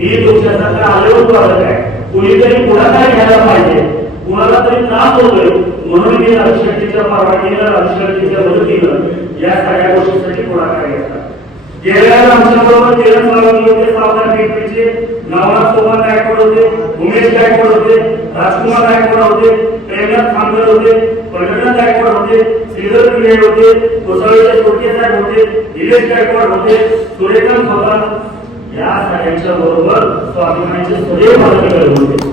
ही तुमच्यासारखं आलेवर पालक आहे? कुणीतरी पुढाकार घ्यायला पाहिजे. कुणाला तरी त्रास होतोय. म्हणून मी राजशक्तीच्या परवानगीनं राजशक्तीच्या मदतीनं या सगळ्या गोष्टीसाठी पुढाकार घेतला. गेल्या आमच्या तेरा किरण सावंत होते सावधान पिंपरीचे नवनाथ सोमन गायकवाड होते उमेश गायकवाड होते राजकुमार गायकवाड होते प्रेमनाथ खामकर होते पंढरनाथ गायकवाड होते श्रीधर पिळे होते कोसळीचे छोटे साहेब होते निलेश गायकवाड होते सूर्यकांत होता या सगळ्यांच्या बरोबर स्वाभिमानाचे सदैव पदाधिकारी होते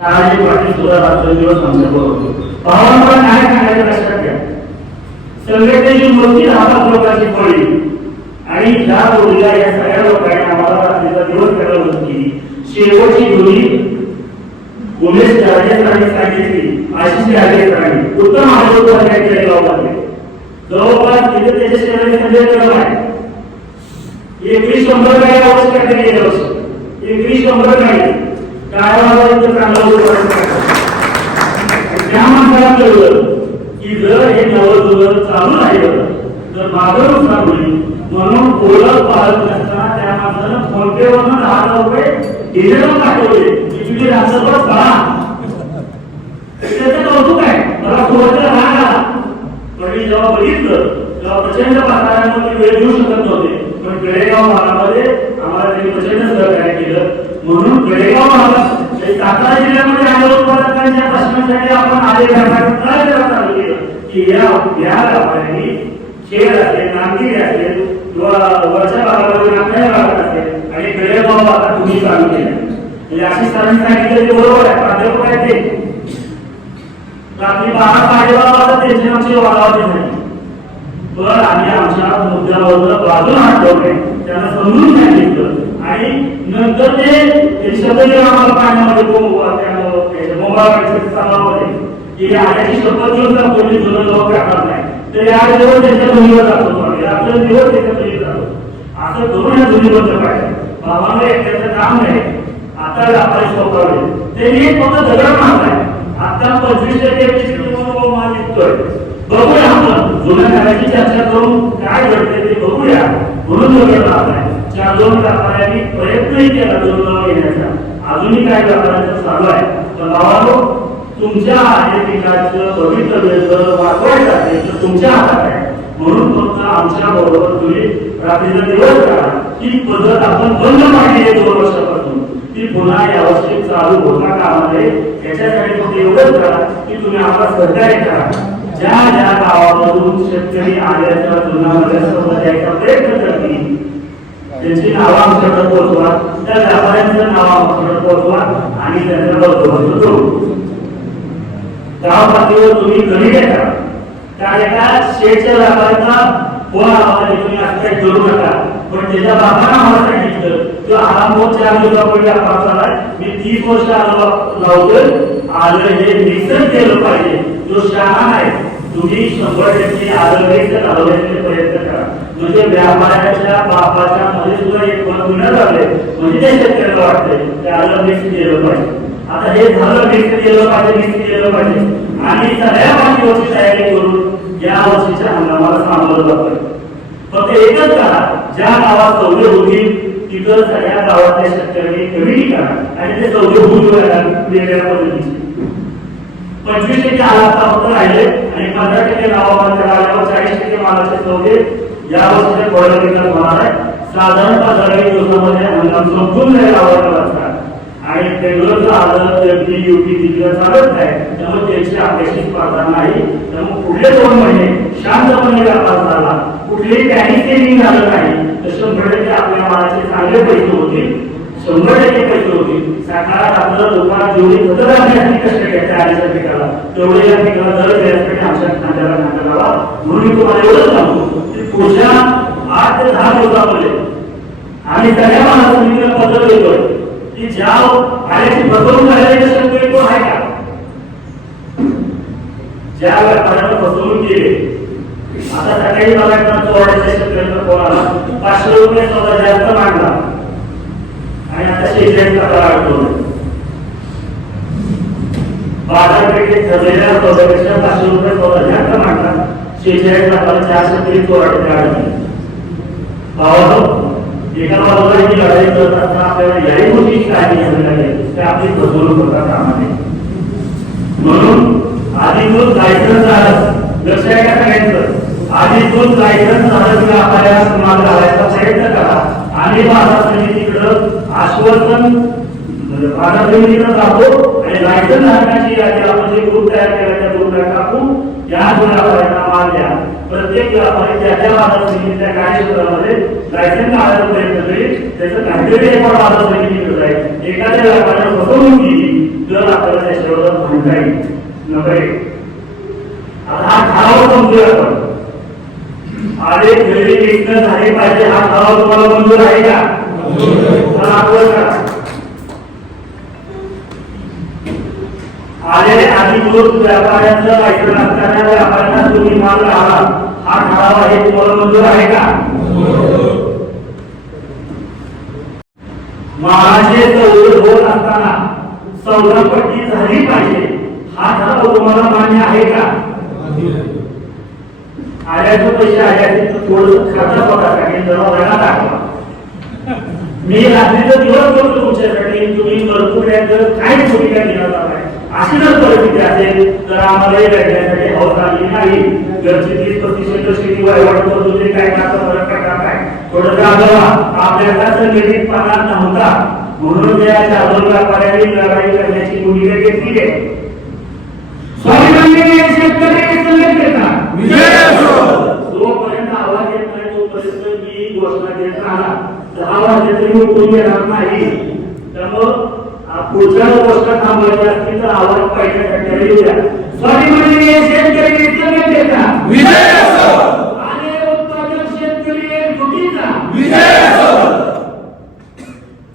तानाजी पाटील सुद्धा रात्रंदिवस भावांना काय सांगायचं लक्षात घ्या. संघटनेची मूर्ती लोकांची पडली आणि या जोडीला या सगळ्या लोकांनी आम्हाला रात्रीचा दिवस करायला मदत केली शेवटची जोडी उमेश राजेसरांनी सांगितली. आशिष राजेसरांनी उत्तम आयोजन काय जवळपास तिथे त्याचे शेजारी संजय कदम आहे? एकवीस शंभर काय वर्ष करते गेल्या वर्षी एकवीस शंभर काय काय चांगला त्या माणसाला कळलं की जर हे नवं नवजुवन चालू राहिलं तर माझं नुकसान होईल म्हणून ओळख पाहत नसताना त्या माणसानं फोन पे वरून दहा हजार रुपये डिझेलवर पाठवले. की तुझी रात्रभर पहा त्याचं कौतुक आहे. मला सुरुवातीला राग मी जेव्हा बघितलं तेव्हा प्रचंड पात्रांमध्ये वेळ घेऊ शकत नव्हते. पण गळेगाव भागामध्ये आम्हाला त्यांनी प्रचंड सहकार्य केलं. म्हणून गळेगाव भागात म्हणजे सातारा जिल्ह्यामध्ये आंदोलन उत्पादकांच्या प्रश्नासाठी आपण आले करण्याचं काय करायला चालू केलं की या या गावांनी खेळ असेल नांदिरी असेल किंवा वरच्या भागामध्ये नागपूर भागात असेल आणि गळेगाव भागात तुम्ही चालू केलं म्हणजे अशी सरांनी सांगितलं ते बरोबर आहे प्राध्यापक आहे ते. रात्री बारा साडेबारा वाजता त्यांची आमची वादावादी झाली पण आम्ही आमच्या मुद्द्यावर बाजूला हटवले त्यांना समजून सांगितलं. आणि नंतर ते ते आम्हाला पाण्यामध्ये मोबाईल की आल्याची शपथ घेऊन जातो मी जुनं लोक राहणार नाही. तर या दिवस त्यांच्या धुनीवर जातो आम्ही. रात्र दिवस त्यांच्या धुनीवर जातो असं करून या धुनी बंद पाहिजे बाबांना एकट्याचं काम नाही. आता व्यापारी सोपवले त्यांनी एक फक्त दगड मारलाय पंचवीस टक्के पेक्षा माल निघतोय बघूया आपण. जुन्या काळाची चर्चा करून काय घडते ते बघूया. म्हणून दगड मारलाय चार दोन व्यापाऱ्यांनी प्रयत्नही केला दोन गाव येण्याचा अजूनही काय व्यापाऱ्यांचं चालू आहे. तर भावानो तुमच्या आहे पिकाचं भवितव्य जर वाचवायचं असेल तर तुमच्या हातात आहे. म्हणून फक्त आमच्या बरोबर तुम्ही रात्रीचा दिवस करा ही पद्धत आपण बंद पाडली आहे दोन वर्षापासून. ती पुन्हा यावर्षी चालू होता कामामध्ये. याच्यासाठी फक्त एवढंच करा की तुम्ही आम्हाला सहकार्य करा. ज्या ज्या गावामधून शेतकरी आल्याच्या जुन्यामध्ये सर्व द्यायचा प्रयत्न करतील. त्यांची नावं आमच्याकडे पोहोचवा. त्या व्यापाऱ्यांचं नाव आमच्याकडे पोहोचवा आणि त्यांचं बंदोबस्त करू गाव पातळीवर तुम्ही कमी करा त्या एका शेडच्या व्यापाऱ्याचा फोन आम्हाला तुम्ही असं करू नका. पण त्याच्या बाबांना मला सांगितलं की हा मोठ चार दिवसापूर्वी मी तीस वर्ष आलो लावतोय. आलं हे मिक्सर केलं पाहिजे. जो शहा आहे तुम्ही शंभर टक्के आलं मिक्स घालवण्याचे प्रयत्न करा. म्हणजे व्यापाऱ्याच्या बापाच्या मध्ये सुद्धा एक गुन्हा झाले म्हणजे ते शेतकऱ्याला वाटतंय ते आलं मिक्स केलं पाहिजे. आता हे झालं मिक्स केलं पाहिजे मिक्स केलं पाहिजे. आणि सगळ्या माहितीवरची तयारी करून या वर्षीच्या हंगामाला सामोरं जातोय. फक्त एकच करा ज्या गावात सौदे होतील तिथं सगळ्या गावातल्या शेतकऱ्यांनी कमिटी करा. आणि ते सौदे होऊन वेगळ्या पद्धतीचे पंचवीस टक्के आला फक्त राहिले. आणि पंधरा टक्के गावामध्ये आल्यावर चाळीस टक्के मालाचे सौदे या वर्षीच्या गोळ्या विकास होणार आहे साधारणतः पंधरा एक दिवसामध्ये हंगाम संपून जाईल आवडला आणि बेंगलोरचं आलं एमपी युपी तिकडे चालत आहे. त्यामुळे त्याची अपेक्षित स्पर्धा नाही. त्यामुळे पुढले दोन महिने शांतपणे व्यापार झाला कुठलेही पॅनिक सेलिंग झालं नाही. तर शंभर टक्के आपल्या मालाचे चांगले पैसे होतील शंभर टक्के पैसे होतील. सकाळात आपलं दुकान जेवढी बदल कष्ट घ्यायचे आधीच्या पिकाला. तेवढे या पिकाला दर देण्यासाठी आमच्या खांद्याला खांदा लावा म्हणून मी तुम्हाला एवढंच सांगतो की पुढच्या आठ ते दहा दिवसामध्ये आम्ही सगळ्या समितीला पत्र देतोय की ज्या फसवणूक कोण आहे का? ज्या व्यापाऱ्यानं फसवणूक केली आता सकाळी मला एका चोराच्या शेतकऱ्यांचा फ़ोन पाचशे रुपये सौदा जास्त मांडला आणि आता करार ठेवला बाजारपेठेत ठरलेल्या सौद्यापेक्षा पाचशे रुपये सौदा जास्त मांडला शेतकऱ्यांचा चारशे तरी चोराटे काढली भावानो एका बाजूला ही लढाई करत असताना आपल्याला याही गोष्टी काळजी घ्यावी ते आपली फसवणूक करता कामा म्हणून आधी दूध लायसन्स झालं. लक्ष आहे का सगळ्यांचं? आधी दोन लायसन्स झालं की आपल्याला तुम्हाला घालायचा प्रयत्न करा. आणि बाजार समितीकडं आश्वासन म्हणजे बाजार समितीकडे जातो आणि लायसन्स धारकाची यादी आपण जे ग्रुप तयार केला त्या ग्रुपला टाकू या दोन व्यापाऱ्यांना माल द्या. प्रत्येक व्यापारी त्याच्या बाजार समितीच्या कार्यक्षेत्रामध्ये लायसन्स काढायचा प्रयत्न करेल त्याचं काहीतरी रेकॉर्ड बाजार समितीकडे जाईल. एखाद्या व्यापाऱ्याला फसवणूक केली तर आपल्याला त्याच्यावर भांडता येईल. नंबर एक आता हा ठराव समजूया आपण. आले खरेदी विकणं झाले पाहिजे हा ठराव तुम्हाला मंजूर आहे का? तर आठवण आलेले अधिकृत व्यापाऱ्यांचं ऐकून असताना व्यापाऱ्यांना तुम्ही माल राहा हा ठराव आहे तुम्हाला मंजूर आहे का? महाराजे चौर होत असताना सौदापट्टी झाली पाहिजे. हा ठराव तुम्हाला मान्य आहे का? आल्याचे पैसे आल्याचे थोडस खाता बघा कारण दाखवा. मी रात्रीचा दिवस करतो तुमच्यासाठी तुम्ही भरपूर याचं काय भूमिका दिला जाणार अशी जर परिस्थिती असेल तर आम्हाला लढण्यासाठी हौस आली नाही. तीस शेती करतो ते काय करता फरक का काय? थोडं जागवा. आपल्याला संघटित पाना नव्हता. म्हणून त्या जागरूक व्यापाऱ्यांनी लढाई करण्याची भूमिका घेतली आहे. शेतकरी संघटनेचा विजय असो. जोपर्यंत आवाज येत नाही तोपर्यंत मी घोषणा देत राहणार दहा वाजले उठून येणार नाही त्यामुळं आ, पुढच्या गोष्ट थांबवायच्या असतील तर आवाज पाहिजे येऊ द्या स्वाभिमानी शेतकरी संघटनेचा विजय असो आणि उत्पादक शेतकरी एकजुटीचा विजय असो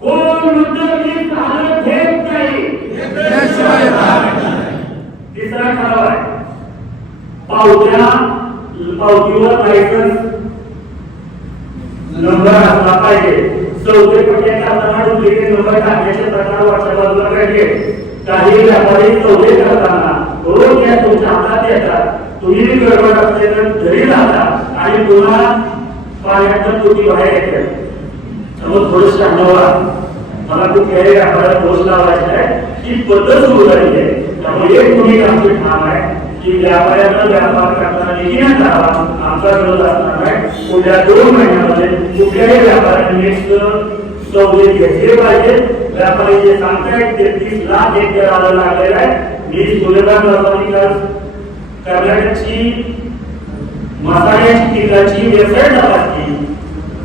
कोण मुद्दल झालं घेत नाही त्याशिवाय राहणार नाही. तिसरा ठराव आहे पावत्या पावतीवर लायसन्स नंबर असला पाहिजे. चौथे पट्ट्या करताना डुप्लिकेट नंबर टाकण्याचे प्रकार वरच्या बाजूला घडले काही व्यापारी चौथे करताना रोज या तुमच्या हातात येतात. तुम्ही गडबड असते तर घरी राहता आणि पुन्हा पाण्याच्या तुटी बाहेर येते. त्यामुळे थोडं शांतवा मला कुठल्याही व्यापाऱ्याला दोष लावायचा आहे. ही पद्धत सुरू झाली आहे. त्यामुळे एक भूमिका आमची ठाम आहे. की व्यापाऱ्याचा व्यापार करताना निधीने करावा आमचा गरज असणार आहे. पुढल्या दोन महिन्यामध्ये कुठल्याही व्यापाऱ्यांनी सवलत घेतले पाहिजे. व्यापारी जे सांगतायत ते तीस लाख एक करायला लागलेला आहे. मी सुलेखा कर्नाटकची मसाल्याची पिकाची वेबसाईट तपासली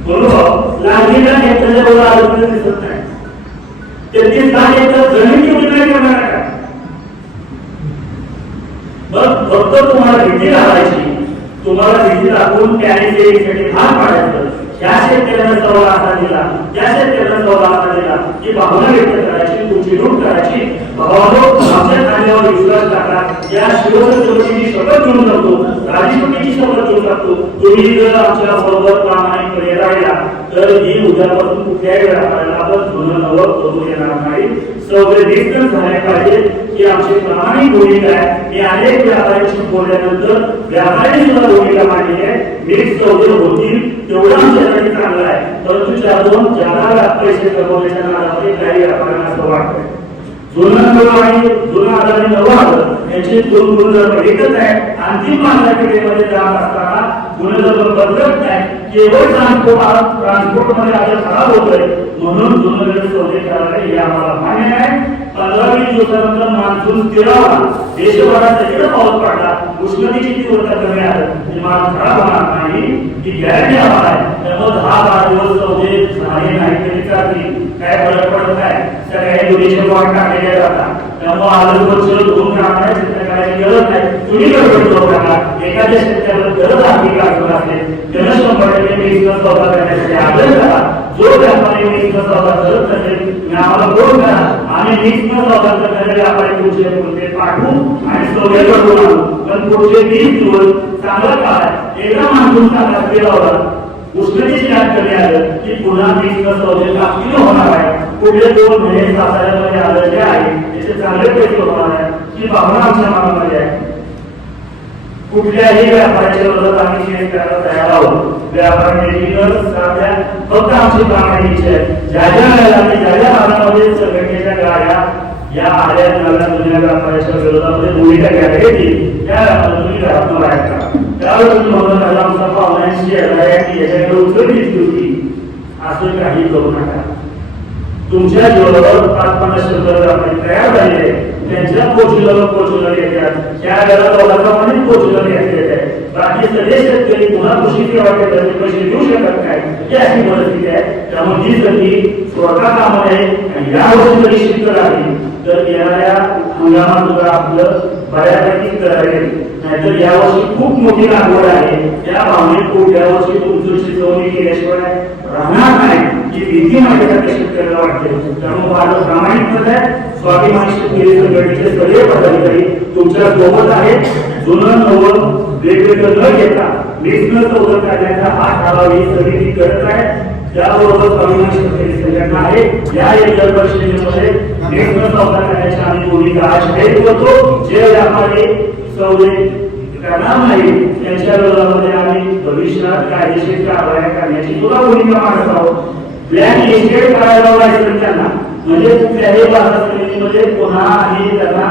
बरोबर. लागलेला हेक्टरच्या बरोबर आरोग्य दिसत नाही. तेहतीस लाख एक जमीन केवढी नाही करणार का बघ फक्त तुम्हाला भीती घालायची तुम्हाला भीती दाखवून त्याने सेवेसाठी भाग पाडायचं. या शेतकऱ्यांना सवाल असा दिला त्या शेतकऱ्यांना सवाल असा दिला की भावना व्यक्त करायची तुमची लूट करायची. भावानो आमच्या खांद्यावर विश्वास टाका. या शिवसेनेची शपथ घेऊन जातो राजकीची शपथ घेऊन जातो. तुम्ही जर आमच्या बरोबर प्रामाणिकपणे राहिला तर ही उद्यापासून कुठल्याही व्यापाऱ्याला आपण जुनं नवं करू येणार नाही. सगळे डिस्टन्स झाले पाहिजे. ही आमची प्रामाणिक भूमिका आहे. मी अनेक व्यापाऱ्यांशी बोलल्यानंतर व्यापारी सुद्धा भूमिका मांडली आहे मिक्स चौधरी होतील तेवढं आमच्यासाठी चांगलं आहे. परंतु त्यातून ज्यादा पैसे कमवण्याच्या नावाने काही व्यापाऱ्यांना असं वाटतंय. जुनं नवं आणि जुनं आलं आणि नवं दोन गुणधर्म एकच आहे अंतिम मार्गापेठेमध्ये जात असताना गुणधर्म बदलत नाही केवळ ट्रान्सपोर्ट ट्रान्सपोर्ट मध्ये आता खराब होतोय. म्हणून जुनं वेळ सौदे करायला हे आम्हाला मान्य आहे. पंधरा वीस दिवसानंतर मान्सून स्थिरावला देशभरात सगळीकडे पाऊस पडला. उष्णतेची तीव्रता कमी आहे आणि खराब होणार नाही. ही गॅरंटी आम्हाला आहे. त्यामुळे दहा बारा दिवस सौदे झाले नाही तरी चालतील. काय फरक पडत नाही. सगळ्या डोनेशन वाट टाकलेल्या जातात त्यामुळे आलं वर्ष दोन करायची गरज नाही तुम्ही गडबड करू नका एखाद्या शेतकऱ्याला गरज आर्थिक अडचण असेल त्याला बिझनेस टक्के सौदा करण्यासाठी आग्रह करा जो व्यापारी बिझनेस सौदा करत असेल आम्हाला फोन करा आणि बिझनेस सौदा करणारे व्यापारी तुमचे पुढचे पाठवू आणि सौदे करून आणू पण पुढचे वीस दिवस चांगला काळ एकदा माणूस चांगला केला होता उष्णतेची लाट कमी आलं की पुन्हा वीज सौदे होणार आहे पुढे दोन महिने साताऱ्यामध्ये आलेले आहे त्याचे चांगले पैसे होणार आहे. ही भावना आमच्या मनामध्ये आहे. कुठल्याही व्यापाराच्या विरोधात आम्ही करायला तयार आहोत. फक्त आमची इच्छा आहे. ज्या ज्या वेळेला ज्या ज्या भागामध्ये संघटनेच्या गाड्या या आल्या जुन्या व्यापाराच्या विरोधामध्ये त्या व्यापारात तुम्ही घरातून बाहेर करा त्यावेळेस त्याला आमचा पाहुण्यांशी याच्याकडे उचल घेतली होती. असं काही करू नका. तुमच्या जीवनावर पाच पन्नास शंभर व्यापारी तयार झालेले त्यांच्या पोचुलर पोचुलर येतात त्या वेळेला दोघांप्रमाणे पोचुलर आहे बाकी सगळे शेतकरी पुन्हा कृषी वाटत त्याचे पैसे देऊ शकत काय ही अशी परिस्थिती आहे. त्यामुळे ही संधी स्वतः काम आहे आणि या वर्षी जरी शिस्त राहिली तर येणाऱ्या हंगामात सुद्धा आपलं बऱ्यापैकी करावेल नाहीतर यावर्षी खूप मोठी लागवड आहे. त्या भावनेत खूप यावर्षी तुमचं शिजवणी केल्याशिवाय राहणार नाही. ही भीती माझ्यासारख्या शेतकऱ्याला वाटते. त्यामुळे माझं प्रामाणिकपणे स्वाभिमानी शेतकरी संघटनेचे सगळे पदाधिकारी तुमच्यासोबत आहेत. जुनं नवं वेगवेगळं न घेता मिसनं सौदर करण्याचा हा ठराव ही समिती करत आहे. त्याबरोबर स्वाभिमानी शेतकरी संघटना आहे. या एक परिषदेमध्ये मिसनं सौदा करण्याची आम्ही भूमिका आज जाहीर करतो. जे व्यापारी सौदे करणार नाही त्यांच्या विरोधामध्ये आम्ही भविष्यात कायदेशीर कारवाया करण्याची सुद्धा भूमिका मांडत आहोत. ब्लॅक लिस्टेड करायला त्यांना. म्हणजे कुठल्याही बाजार समितीमध्ये म्हणजे पुन्हा आणि त्यांना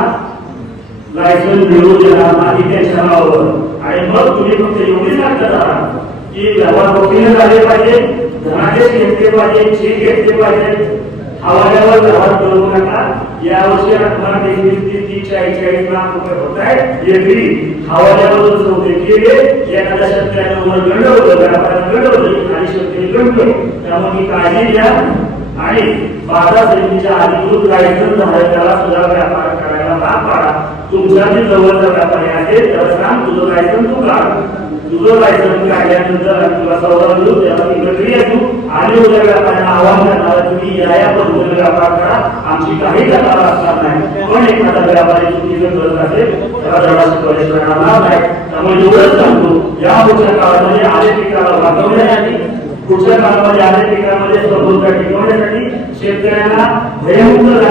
मिळू देणार नाही त्यांच्या नावावर. आणि मग तुम्ही फक्त एवढी सांगत आहात की व्यवहार रोखीने झाले पाहिजे धनादेश घेतले पाहिजे चेक घेतले पाहिजे. हवाल्यावर व्यवहार करू नका. या वर्षी तुम्हाला देखील ती तीस चाळीस चाळीस लाख रुपये होत आहे एकरी हवाल्यावर जर देखील केले. एखाद्या शेतकऱ्यानं वर गंड होतं व्यापाऱ्यानं गंड आणि शेतकरी गंडतोय त्यामुळे ही काळजी घ्या. आणि बाजार समितीच्या अधिकृत लायसन धारकाला सुद्धा व्यापार करायला भाग पाडा. तुमच्या जे जवळचा व्यापारी आहे त्याला सांग तुझं लायसन तू काढ. तुझं लायसन काढल्यानंतर तुला सौदा देऊ त्याला ती प्रक्रिया देऊ आणि उद्या व्यापाऱ्यांना आव्हान करणार तुम्ही या या पद्धतीने व्यापार करा आमची काही तक्रार असणार नाही पण एखादा व्यापारी चुकीचं करत असेल त्याला जरा नाही त्यामुळे एवढंच सांगतो या पुढच्या काळामध्ये आले पिकाला वाचवण्यासाठी पुढच्या काळामध्ये आले पिकामध्ये समृद्ध टिकवण्यासाठी शेतकऱ्यांना भयमुक्त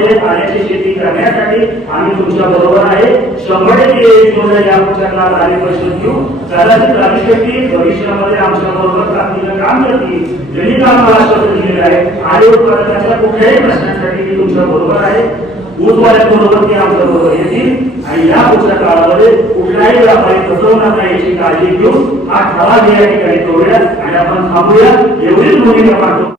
व्यापारामध्ये पाण्याची शेती करण्यासाठी आम्ही तुमच्या बरोबर आहे. शंभर टक्के या पुढच्या काळात परिषद घेऊ कदाचित राजशक्ती भविष्यामध्ये आमच्या बरोबर ताकदीनं काम करतील जरी काम महाराष्ट्रात दिलेलं आहे. आणि उत्पादनाच्या कुठल्याही प्रश्नांसाठी मी तुमच्या बरोबर आहे. ऊसवाल्याबरोबर ते आमच्या बरोबर येतील. आणि या पुढच्या काळामध्ये कुठलाही व्यापारी फसवणार नाही याची काळजी घेऊन हा ठराव या ठिकाणी करूया. आणि आपण थांबूया. एवढीच भूमिका मांडतो